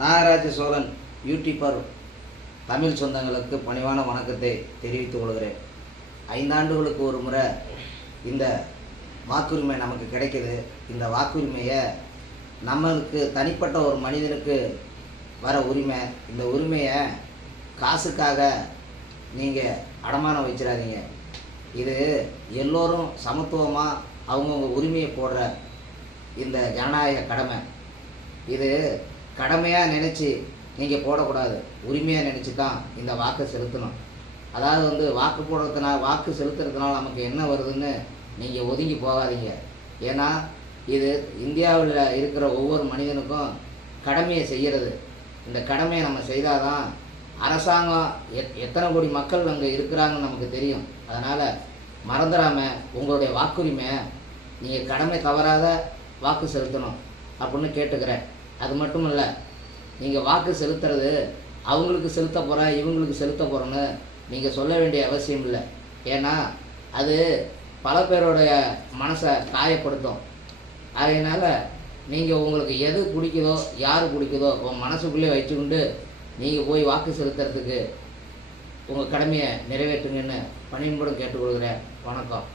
Nagaraj Cholan YouTuber Tamil சொந்தங்களுக்கு பணிவான வணக்கத்தை தெரிவித்துக் கொள்கிறேன். 5 ஆண்டுகளுக்கு ஒரு முறை இந்த வாக்குரிமை நமக்கு கிடைக்கிது. இந்த வாக்குரிமையை நம்மளுக்கு தனிப்பட்ட ஒரு மனிதனுக்கு வர உரிமை. இந்த உரிமையை காசுக்காக நீங்கள் அடமானம் வச்சிடாதீங்க. இது எல்லோரும் சமத்துவமாக அவங்கவுங்க உரிமையை போடுற இந்த ஜனநாயக கடமை. இது கடமையாக நினச்சி நீங்கள் போடக்கூடாது, உரிமையாக நினச்சி தான் இந்த வாக்கை செலுத்தணும். அதாவது வாக்கு செலுத்துறதுனால நமக்கு என்ன வருதுன்னு நீங்கள் ஒதுங்கி போகாதீங்க. ஏன்னா இது இந்தியாவில் இருக்கிற ஒவ்வொரு மனிதனுக்கும் கடமையை செய்கிறது. இந்த கடமையை நம்ம செய்தால் தான் அரசாங்கம் எத்தனை கோடி மக்கள் அங்கே இருக்கிறாங்கன்னு நமக்கு தெரியும். அதனால் மறந்துடாமல் உங்களுடைய வாக்குரிமை நீங்கள் கடமை தவறாத வாக்கு செலுத்தணும் அப்படின்னு கேட்டுக்கிறேன். அது மட்டும் இல்லை, நீங்கள் வாக்கு செலுத்துறது அவங்களுக்கு செலுத்த போகிறேன் இவங்களுக்கு செலுத்த போகிறேன்னு நீங்கள் சொல்ல வேண்டிய அவசியம் இல்லை. ஏன்னா அது பல பேருடைய மனசை காயப்படுத்தும். அதனால் நீங்கள் உங்களுக்கு எது பிடிக்குதோ யார் பிடிக்குதோ உங்கள் மனசுக்குள்ளே வச்சுக்கொண்டு நீங்கள் போய் வாக்கு செலுத்துறதுக்கு உங்கள் கடமையை நிறைவேற்றுங்கன்னு பணியுடன் கேட்டுக்கொள்கிறேன். வணக்கம்.